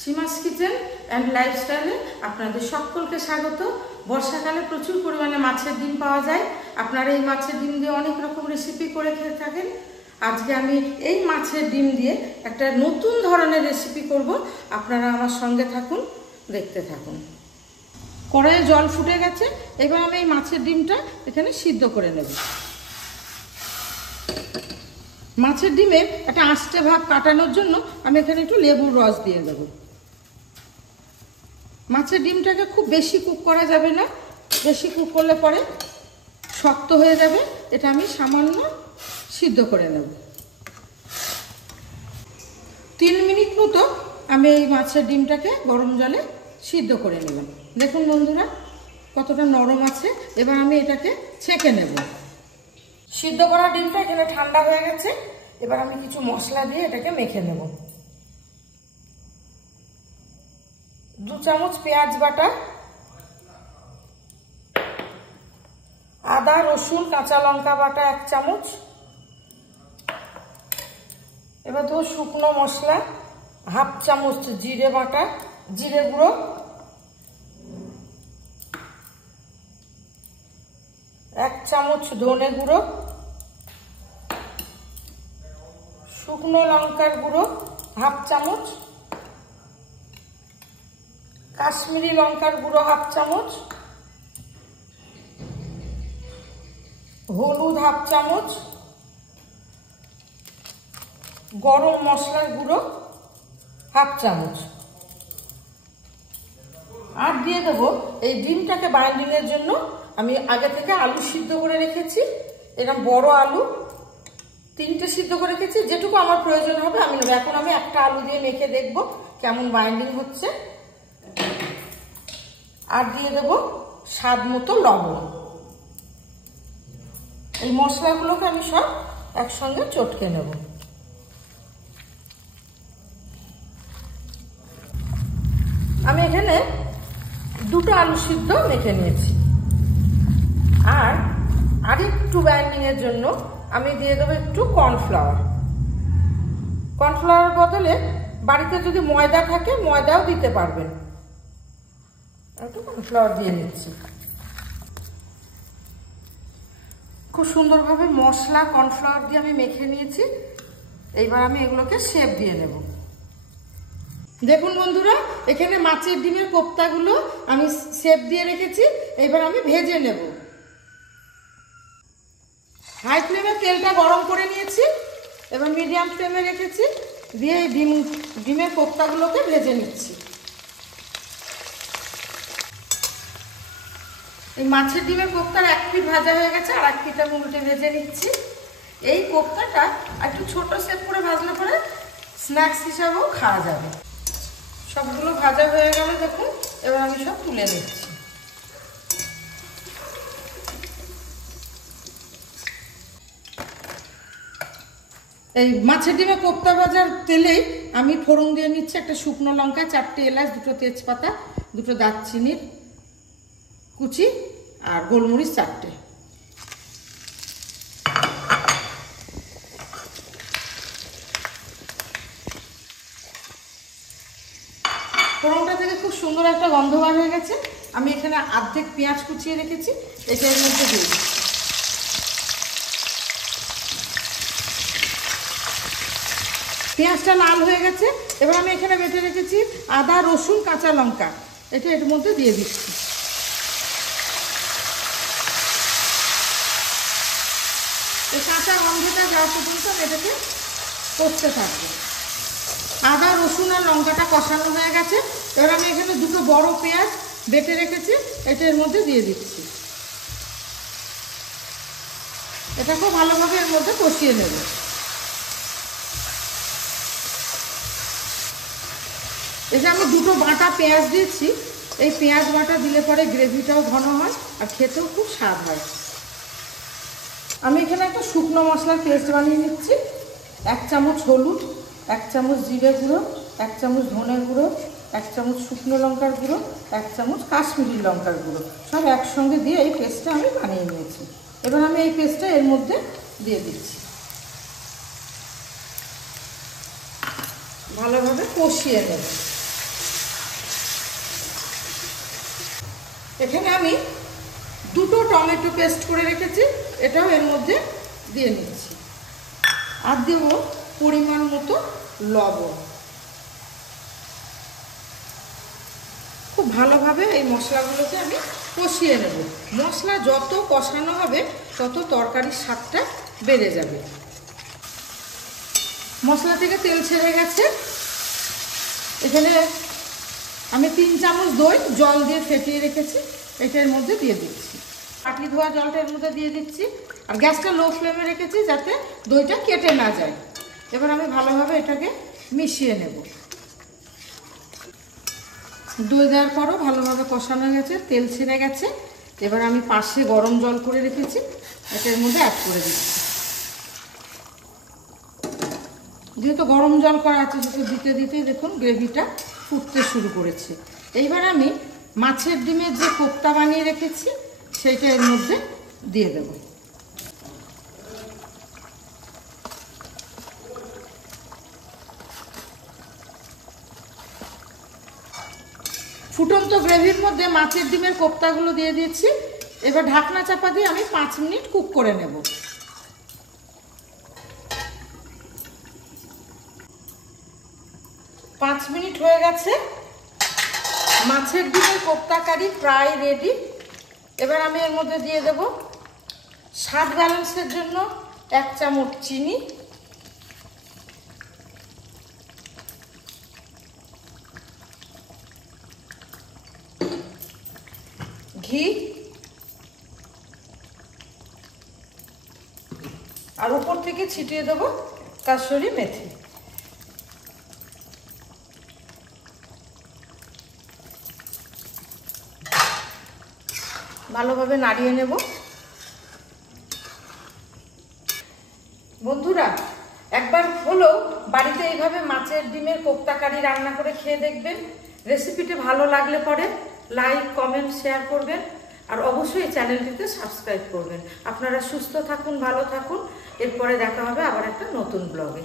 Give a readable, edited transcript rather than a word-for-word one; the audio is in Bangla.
সীমাস কিচেন অ্যান্ড লাইফস্টাইলে আপনাদের সকলকে স্বাগত। বর্ষাকালে প্রচুর পরিমাণে মাছের ডিম পাওয়া যায়। আপনারা এই মাছের ডিম দিয়ে অনেক রকম রেসিপি করে খেয়ে থাকেন। আজকে আমি এই মাছের ডিম দিয়ে একটা নতুন ধরনের রেসিপি করব। আপনারা আমার সঙ্গে থাকুন, দেখতে থাকুন। কড়াইয়ে জল ফুটে গেছে, এবার আমি এই মাছের ডিমটা এখানে সিদ্ধ করে নেব। মাছের ডিমের একটা আঁশটে ভাব কাটানোর জন্য আমি এখানে একটু লেবুর রস দিয়ে দেব। মাছের ডিমটাকে খুব বেশি কুক করা যাবে না, বেশি কুক করলে পরে শক্ত হয়ে যাবে। এটা আমি সামান্য সিদ্ধ করে নেব। 3 মিনিট মতো আমি এই মাছের ডিমটাকে গরম জলে সিদ্ধ করে নিলাম। দেখুন বন্ধুরা কতটা নরম আছে। এবার আমি এটাকে ছেঁকে নেব। সিদ্ধ করা ডিমটা এখানে ঠান্ডা হয়ে গেছে। এবার আমি কিছু মশলা দিয়ে এটাকে মেখে নেব। 2 চামচ পেঁয়াজ বাটা, আদা রসুন কাঁচা লঙ্কা বাটা 1 চামচ। এবার তো শুকনো মশলা 1/2 চামচ জিরে বাটা, জিরে গুঁড়ো, 1 চামচ ধনে গুঁড়ো, শুকনো লঙ্কার গুঁড়ো 1/2 চামচ, কাশ্মীরি লঙ্কার গুঁড়ো 1/2 চামচ, হলুদ 1/2 চামচ, গরম মশলার গুঁড়ো 1/2 চামচ। আর দিয়ে দেবো এই ডিমটাকে বাইন্ডিং এর জন্য আমি আগে থেকে আলু সিদ্ধ করে রেখেছি। এরকম বড় আলু 3টে সিদ্ধ করে রেখেছি। যেটুকু আমার প্রয়োজন হবে আমি নেব। এখন আমি একটা আলু দিয়ে মেখে দেখব কেমন বাইন্ডিং হচ্ছে। আর দিয়ে দেব স্বাদ মতো লবণ। এই মশলাগুলোকে আমি সব একসঙ্গে চটকে নেব। আমি এখানে 2টো আলু সিদ্ধ মেখে নিয়েছি। আর আরেকটু বাইন্ডিং এর জন্য আমি দিয়ে দেবো একটু কর্নফ্লাওয়ার। কর্নফ্লাওয়ার বদলে বাড়িতে যদি ময়দা থাকে ময়দাও দিতে পারবেন। একটু কর্নফ্লাওয়ার দিয়ে নিচ্ছি। খুব সুন্দরভাবে মশলা কর্নফ্লাওয়ার দিয়ে আমি মেখে নিয়েছি। এইবার আমি এগুলোকে শেপ দিয়ে নেব। দেখুন বন্ধুরা এখানে মাছের ডিমের কোপ্তাগুলো আমি শেপ দিয়ে রেখেছি। এবার আমি ভেজে নেব। হাই ফ্লেমে তেলটা গরম করে নিয়েছি। এবার মিডিয়াম ফ্লেমে রেখেছি, দিয়ে এই ডিমের কোপ্তাগুলোকে ভেজে নিচ্ছি। এই মাছের ডিমের কোপ্তার 1 পিঠ ভাজা হয়ে গেছে, আর 1 পিঠ আমি উল্টে ভেজে নিচ্ছি। এই কোপ্তাটা একটু ছোট শেপ করে ভাজলে পরে স্ন্যাক্স হিসাবেও খাওয়া যাবে। সবগুলো ভাজা হয়ে গেল দেখুন। এবার আমি সব তুলে নিচ্ছি। এই মাছের ডিমে কোপ্তা ভাজার তেলেই আমি ফোড়ন দিয়ে নিচ্ছি। একটা শুকনো লঙ্কা, 4টে এলাচ, 2টো তেজপাতা, 2টো দারচিনির কুচি, আর গোলমরিচ 4টে। ফোড়নটা থেকে খুব সুন্দর একটা গন্ধ বার হয়ে গেছে। আমি এখানে অর্ধেক পেঁয়াজ কুচিয়ে রেখেছি, এটা এর মধ্যে দিয়ে দিচ্ছি। পেঁয়াজটা লাল হয়ে গেছে। এবার আমি এখানে বেটে রেখেছি আদা রসুন কাঁচা লঙ্কা, এটা এর মধ্যে দিয়ে দিচ্ছি। এই কাঁচা গন্ধটা যাওয়া পর্যন্ত আমি এটাকে কষতে থাকবো। আদা রসুন আর লঙ্কাটা কষানো হয়ে গেছে। এবার আমি এখানে 2টো বড় পেঁয়াজ বেটে রেখেছি, এটা এর মধ্যে দিয়ে দিচ্ছি। এটা খুব ভালোভাবে এর মধ্যে কষিয়ে নেব। এটা আমি 2টো বাটা পেঁয়াজ দিয়েছি। এই পেঁয়াজ বাটা দিলে পরে গ্রেভিটাও ঘন হয় আর খেতেও খুব স্বাদ হয়। আমি এখানে একটা শুকনো মশলার পেস্ট বানিয়ে নিচ্ছি। 1 চামচ হলুদ, 1 চামচ জিরে গুঁড়ো, 1 চামচ ধনে গুঁড়ো, 1 চামচ শুকনো লঙ্কার গুঁড়ো, 1 চামচ কাশ্মীরি লঙ্কার গুঁড়ো, সব একসঙ্গে দিয়ে এই পেস্টটা আমি বানিয়ে নিয়েছি। এবার আমি এই পেস্টটা এর মধ্যে দিয়ে দিচ্ছি। ভালোভাবে কষিয়ে নেব। এখানে আমি 2টো টমেটো পেস্ট করে রেখেছি, এটাও এর মধ্যে দিয়ে নিচ্ছি। আর দেব পরিমাণ মতো লবণ। খুব ভালোভাবে এই মশলাগুলোকে আমি কষিয়ে নেব। মশলা যত কষানো হবে তত তরকারির স্বাদটা বেড়ে যাবে। মশলা থেকে তেল ছেড়ে গেছে। এখানে আমি 3 চামচ দই জল দিয়ে ফেটিয়ে রেখেছি, এটা এর মধ্যে দিয়ে দিচ্ছি। বাটি ধোয়া জলটা এর মধ্যে দিয়ে দিচ্ছি। আর গ্যাসটা লো ফ্লেমে রেখেছি যাতে দইটা কেটে না যায়। এবার আমি ভালোভাবে এটাকে মিশিয়ে নেব। দই দেওয়ার পরও ভালোভাবে কষানো গেছে, তেল ছেড়ে গেছে। এবার আমি পাশে গরম জল করে রেখেছি, এটার মধ্যে অ্যাড করে দিচ্ছি। যেহেতু গরম জল করা আছে সেটা দিতে দিতেই দেখুন গ্রেভিটা ফুটতে শুরু করেছে। এইবার আমি মাছের ডিমের যে কোপ্তা বানিয়ে রেখেছি সেইটা এর মধ্যে দিয়ে দেব। ফুটন্ত গ্রেভির মধ্যে মাছের ডিমের কোপ্তাগুলো দিয়ে দিয়েছি। এবার ঢাকনা চাপা দিয়ে আমি 5 মিনিট কুক করে নেব। 5 মিনিট হয়ে গেছে। মাছের ডিমের কোপ্তা কারি প্রায় রেডি। এবার আমি এর মধ্যে দিয়ে দেব স্বাদ ব্যালেন্সের জন্য 1 চামচ চিনি, ঘি আর উপর থেকে ছিটিয়ে দেব কাসুরি মেথি। ভালোভাবে নাড়িয়ে নেব। বন্ধুরা, একবার হলো বাড়িতে এইভাবে মাছের ডিমের কোপ্তা কারি রান্না করে খেয়ে দেখবেন। রেসিপিটি ভালো লাগলে পরে লাইক, কমেন্ট, শেয়ার করবেন। আর অবশ্যই চ্যানেলটিতে সাবস্ক্রাইব করবেন। আপনারা সুস্থ থাকুন, ভালো থাকুন। এরপরে দেখা হবে আবার একটা নতুন ব্লগে।